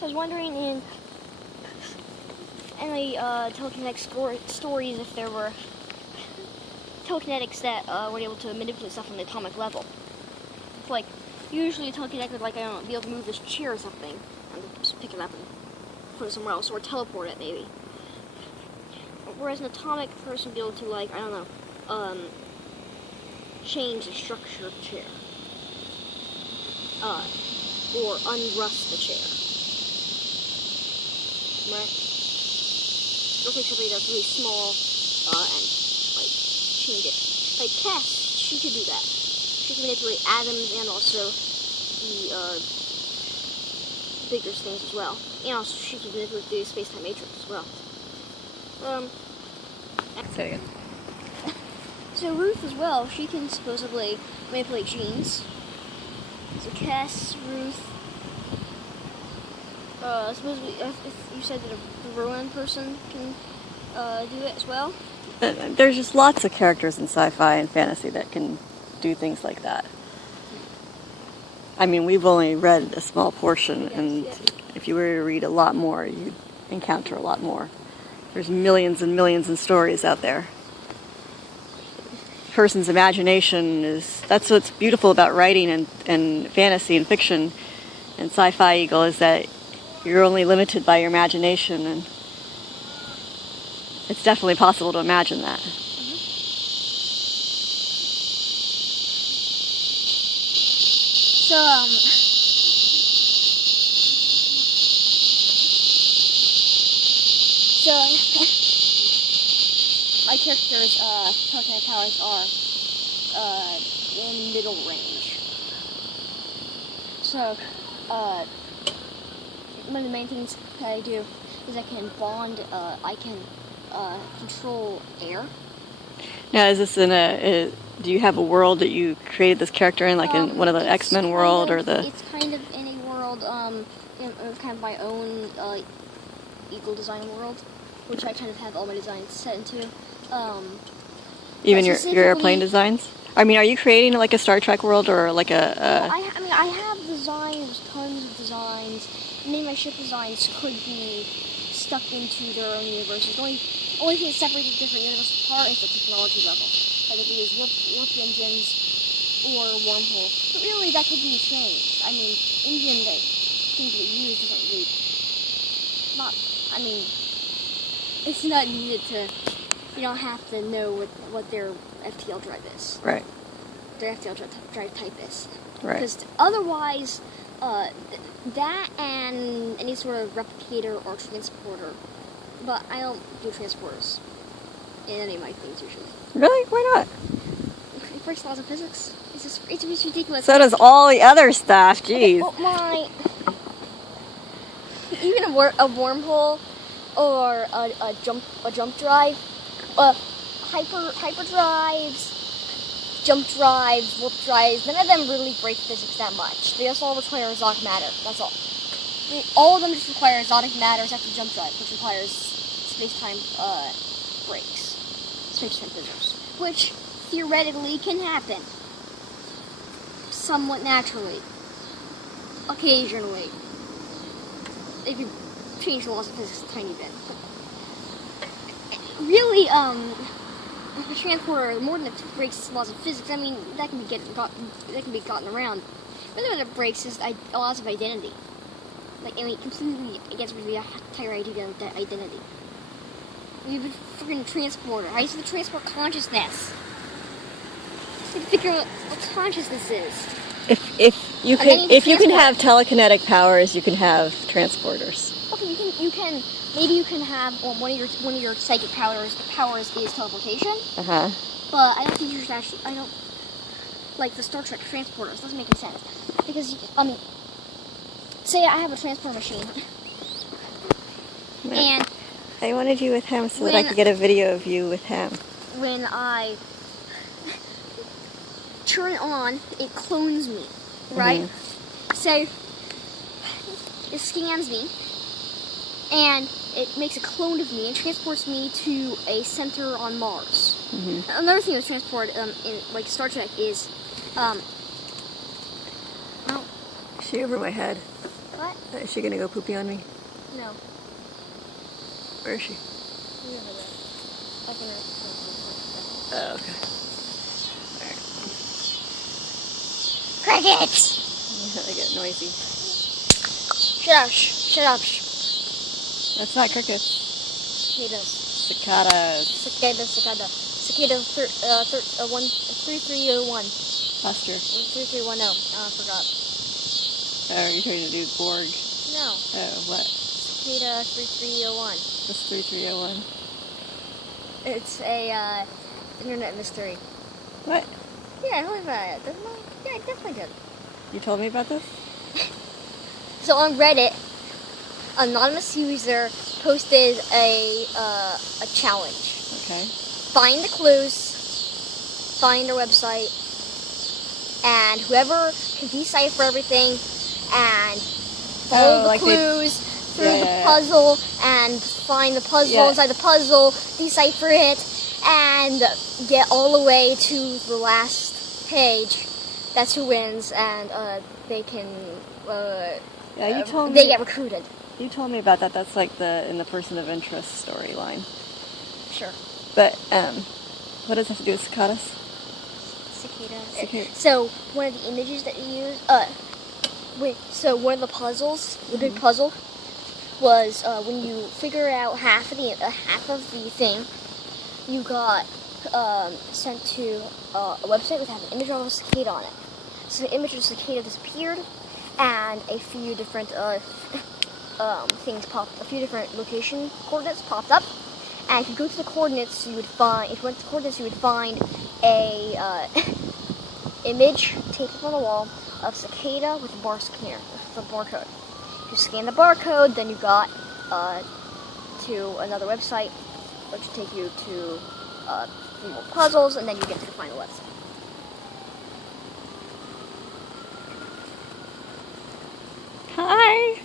I was wondering in any telekinetic stories if there were telekinetics that were able to manipulate stuff on the atomic level. It's like, usually a telekinetic would, like, I don't know, be able to move this chair or something, and just pick it up and put it somewhere else, or teleport it, maybe. Whereas an atomic person would be able to, like, I don't know, change the structure of the chair. Or unrust the chair. Right? Or take something that's really small, and, like, change it. Like Cass, she could do that. She can manipulate atoms and also the bigger things as well. And also she can manipulate the space-time matrix as well. Say it again. So Ruth as well, she can supposedly manipulate genes. So Cass, Ruth, supposedly, if you said that a Rowan person can do it as well. There's just lots of characters in sci-fi and fantasy that can do things like that. I mean, we've only read a small portion, and if you were to read a lot more, you'd encounter a lot more. There's millions and millions of stories out there. Person's imagination that's what's beautiful about writing and fantasy and fiction and sci-fi eagle, is that you're only limited by your imagination, and it's definitely possible to imagine that. So, my character's telekinetic powers are in middle range. So, one of the main things that I do is I can bond, I can control air. Now, is this do you have a world that you created this character in, like in one of the X-Men world, or the... It's kind of in a world, kind of my own Eagle design world, which I kind of have all my designs set into. Even your airplane designs? I mean, are you creating like a Star Trek world, or like a... Well, I have designs, tons of designs. Many of my ship designs could be stuck into their own universes. The only thing that separates the different universes apart is the technology level. Like if we use warp engines or wormhole. But really, that could be changed. I mean, engine that things we use doesn't really... it's not needed to... You don't have to know what their FTL drive is. Right. Their FTL drive type is. Right. Because otherwise, that and any sort of replicator or transporter. But I don't do transporters in any of my things usually. Really? Why not? It breaks laws of physics. It's just ridiculous. So does all the other stuff. Jeez. Even a wormhole or a jump drive, hyper drives, jump drives, warp drives. None of them really break physics that much. They just all require exotic matter. That's all. All of them just require exotic matter except the jump drive, which requires space-time breaks, space-time physics, which theoretically can happen somewhat naturally, occasionally. If you change the laws of physics a tiny bit. Really, a transporter, more than it breaks laws of physics, I mean, that can be gotten around. Really what it breaks is laws of identity. Like, I mean, completely gets rid of the entire idea of that identity. We have a freaking transporter. I used to transport consciousness. You have to figure out what consciousness is. If you can have telekinetic powers, you can have transporters. Okay, maybe you can have one of your psychic powers is teleportation. Uh-huh. But I don't think you should actually. I don't like the Star Trek transporters. Doesn't make any sense because say I have a transport machine, and I wanted you with him so that I could get a video of you with him. When I turn it on, it clones me, right? Mm-hmm. So it scans me, and it makes a clone of me and transports me to a center on Mars. Mm-hmm. Another thing that's transported in like Star Trek is See over my head. What? Is she gonna go poopy on me? No. Where is she? Oh, okay. Alright. Crickets! They get noisy. Shut up, shut up. That's not crickets. Cicadas. Cicadas. Cicada 3301. Posture. 3310. I forgot. Oh, are you trying to do Borg? No. Oh, what? Cicada 3301. What's 3301? It's a internet mystery. What? Yeah, I heard about it. Didn't I? Yeah, I definitely did. You told me about this? So on Reddit, anonymous user posted a challenge. Okay. Find the clues, find their website, and whoever can decipher everything and follow the like clues through the yeah. puzzle and find the puzzle inside the puzzle, decipher it, and get all the way to the last page. That's who wins, and they can. Yeah, you told me. They get recruited. You told me about that. That's like in the person of interest storyline. Sure. But what does that have to do with cicadas? Cicada. So one of the images that you use. So one of the puzzles, the big puzzle, was when you figure out half of the thing, you got sent to a website with an image of a cicada on it. So the image of the cicada disappeared, and a few different things popped. A few different location coordinates popped up. And if you go to the coordinates, you would find. If you went to the coordinates, you would find a image taped up on the wall of cicada with a barcode. If you scan the barcode, then you got to another website, which will take you to more puzzles, and then you get to the final website. Hi.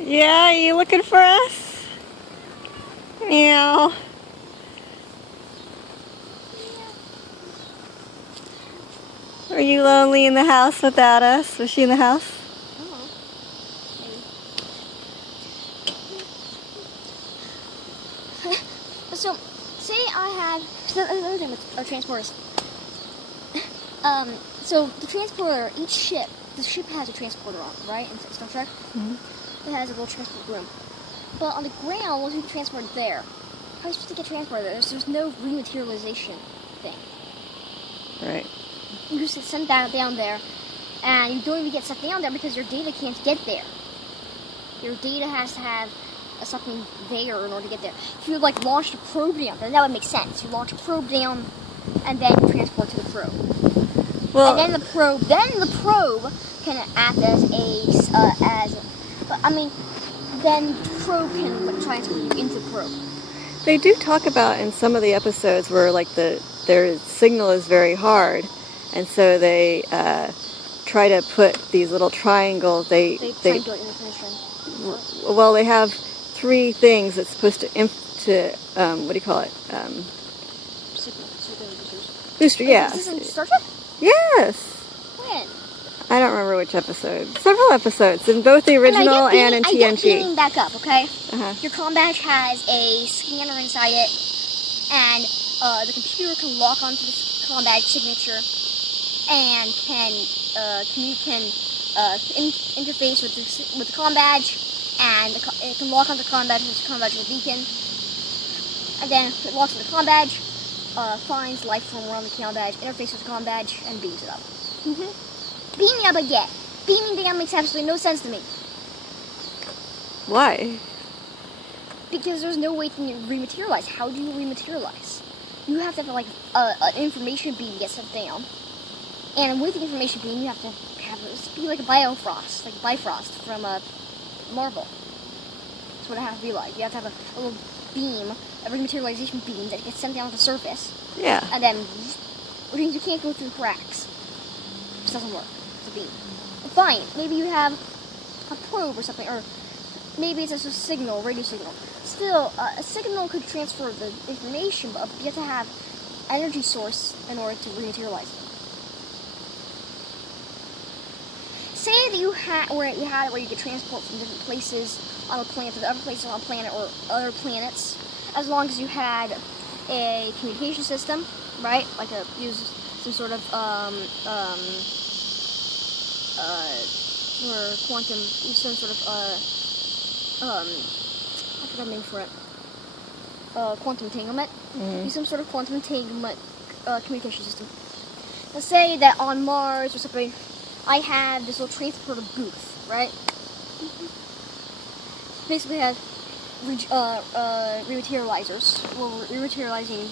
Yeah, you looking for us? Meow. Are you lonely in the house without us? Was she in the house? So, say I had. So another thing with transporters. So the transporter, the ship has a transporter on, right? In Star Trek, it has a little transport room. But on the ground, once you get transported there, how are you supposed to get transported there? There's no rematerialization thing. Right. You just get sent down there, and you don't even get sent down there because your data can't get there. Your data has to have something there in order to get there. If you launched a probe down, then that would make sense. You launch a probe down, and then you transport to the probe. Well, and then the probe can act as then the probe can transport you into the probe. they do talk about in some of the episodes where their signal is very hard, and so they try to put these little triangles. They triangulate information. Well, they have 3 things that's supposed to what do you call it? Signal Booster. Yeah. Is this in Star Trek? Yes. When? I don't remember which episode. Several episodes in both the original and in TNG. I get beaming back up, okay? Uh-huh. Your comm badge has a scanner inside it, and the computer can lock onto the comm badge signature, and can interface with the comm badge, and it can lock onto the comm badge with the comm badge with a beacon, and then it locks on the comm badge, finds life form around the comm badge, interfaces with the comm badge, and beams it up. Beaming up I get. Beaming down makes absolutely no sense to me. Why? Because there's no way to rematerialize. How do you rematerialize? You have to have an information beam get sent down. And with the information beam, you have to have it be like a Bifrost from Marvel. That's what it has to be like. You have to have a little beam, a rematerialization beam that gets sent down to the surface. Yeah. And then, which means you can't go through cracks. It doesn't work. It's a beam. Fine, maybe you have a probe or something, or maybe it's just a signal, radio signal. Still, a signal could transfer the information, but you have to have energy source in order to rematerialize it. say that you had where you could transport from different places on a planet to other places on a planet or other planets, as long as you had a communication system, right? Like use some sort of or quantum, use some sort of I forgot the name for it. Quantum entanglement. Use some sort of quantum entanglement communication system. Let's say that on Mars or something, I have this little transporter booth, right? Basically has rematerializers, rematerializing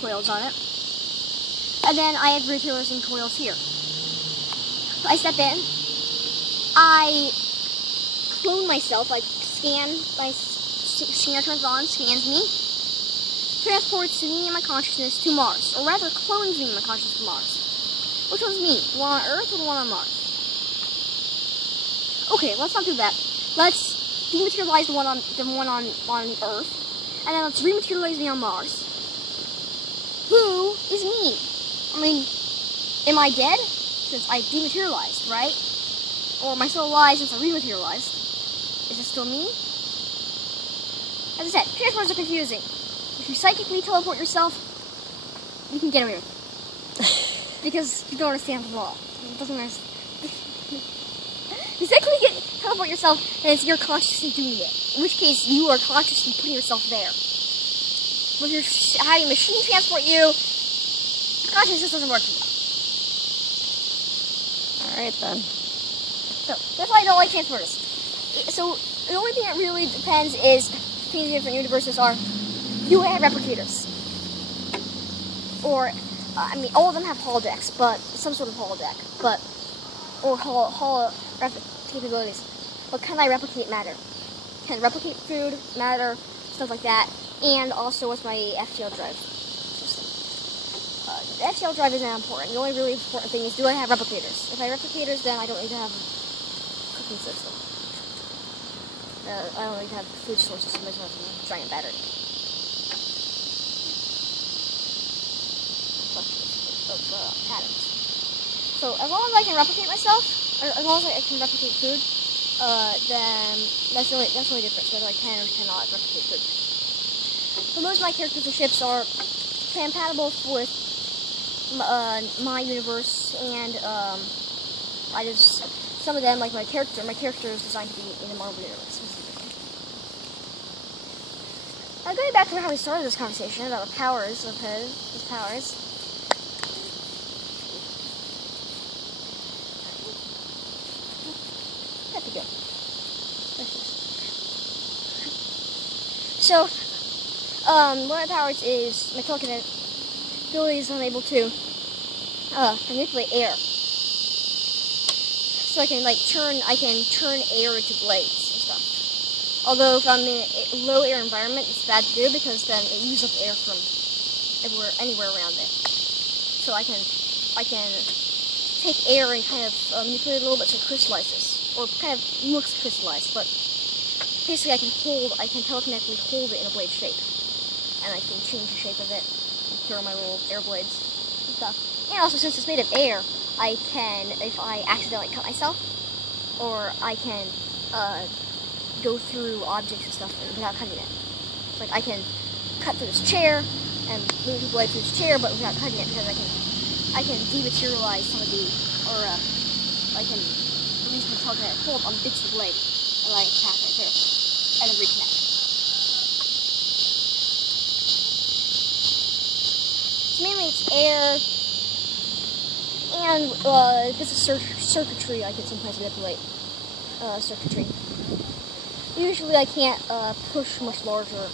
coils on it. And then I have rematerializing coils here. So I step in, I clone myself, like my scanner turns on, scans me, transports me and my consciousness to Mars, or rather clones me and my consciousness to Mars. Which one's me? The one on Earth or the one on Mars? Okay, let's not do that. Let's dematerialize the one on Earth, and then let's rematerialize me on Mars. Who is me? I mean, am I dead since I dematerialized, right? Or am I still alive since I rematerialized? Is it still me? As I said, transporters are confusing. If you psychically teleport yourself, you can get away with it. Because you don't understand the law. It doesn't understand. You psychically teleport yourself, and it's your consciousness doing it. In which case, you are consciously putting yourself there. But if you're having a machine transport you, consciousness doesn't work well. Alright then. So, that's why I don't like transporters. So, the only thing that really depends is, between the different universes are, do I have replicators? Or, I mean, all of them have holodecks, but some sort of holodeck, or holographic capabilities. But can I replicate matter? Can I replicate food, matter, stuff like that? And also, what's my FTL drive system? The FTL drive isn't important. The only really important thing is, do I have replicators? If I have replicators, then I don't need to have a cooking system. I don't need to have food sources, so I just have a giant battery. Patterns. So as long as I can replicate myself, or as long as I can replicate food, then that's the only difference, whether I can or cannot replicate food. So most of my characters and ships are compatible with my universe, and some of them, like my character is designed to be in the Marvel universe. Now going back to how we started this conversation about the powers of his powers. That's good. So, one of my powers is my telekinetic abilities. I'm able to manipulate air. So I can turn air into blades and stuff. Although if I'm in a low air environment, it's bad to do because then it uses up air from anywhere around it. So I can take air and kind of manipulate it a little bit so it crystallizes, or kind of looks crystallized, but basically I can telekinetically hold it in a blade shape, and I can change the shape of it and throw my little air blades and stuff. And also, since it's made of air, I can, if I accidentally cut myself, or I can go through objects and stuff without cutting it. It's like I can cut through this chair and move the blade through this chair, but without cutting it, because I can dematerialize some of the, or I can release my telekinetic hold on bits of the blade and let it pass right through, and then reconnect. So mainly it's air, and this is circuitry I can sometimes manipulate. Circuitry. Usually I can't push much larger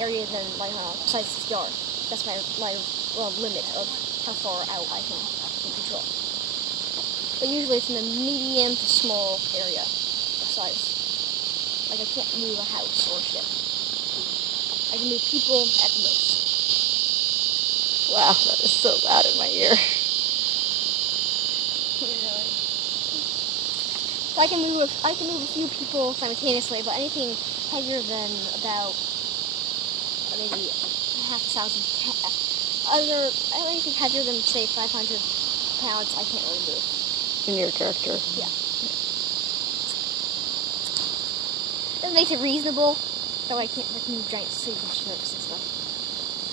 area than besides this yard. That's my limit of how far out I can control. But usually it's in a medium to small area of size. Like I can't move a house or a ship. I can move people at the most. Wow, that is so loud in my ear. So I can move a few people simultaneously, but anything heavier than about maybe half a thousand anything heavier than, say, 500 pounds, I can't really move. In your character. Yeah. That makes it reasonable. That way I can't move giant sleeves and ships and stuff.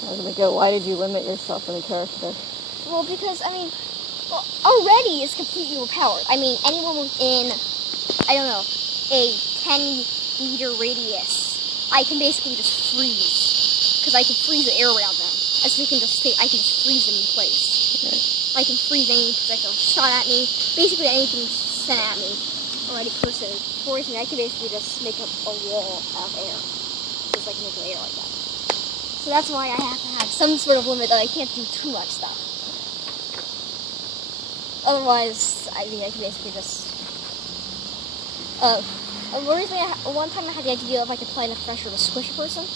I was gonna go, why did you limit yourself in the character? Well, because, already it's completely overpowered. I mean, anyone within, I don't know, a 10-meter radius, I can basically just freeze. Because I can freeze the air around them. I can just freeze them in place. Okay. I can freeze any projectile shot at me. Basically anything sent at me or any person towards me, I can basically just make up a wall out of air. Just like make air like that. So that's why I have to have some sort of limit that I can't do too much stuff. Otherwise, I mean, I can basically just... one time I had the idea of I could apply enough pressure to squish a person.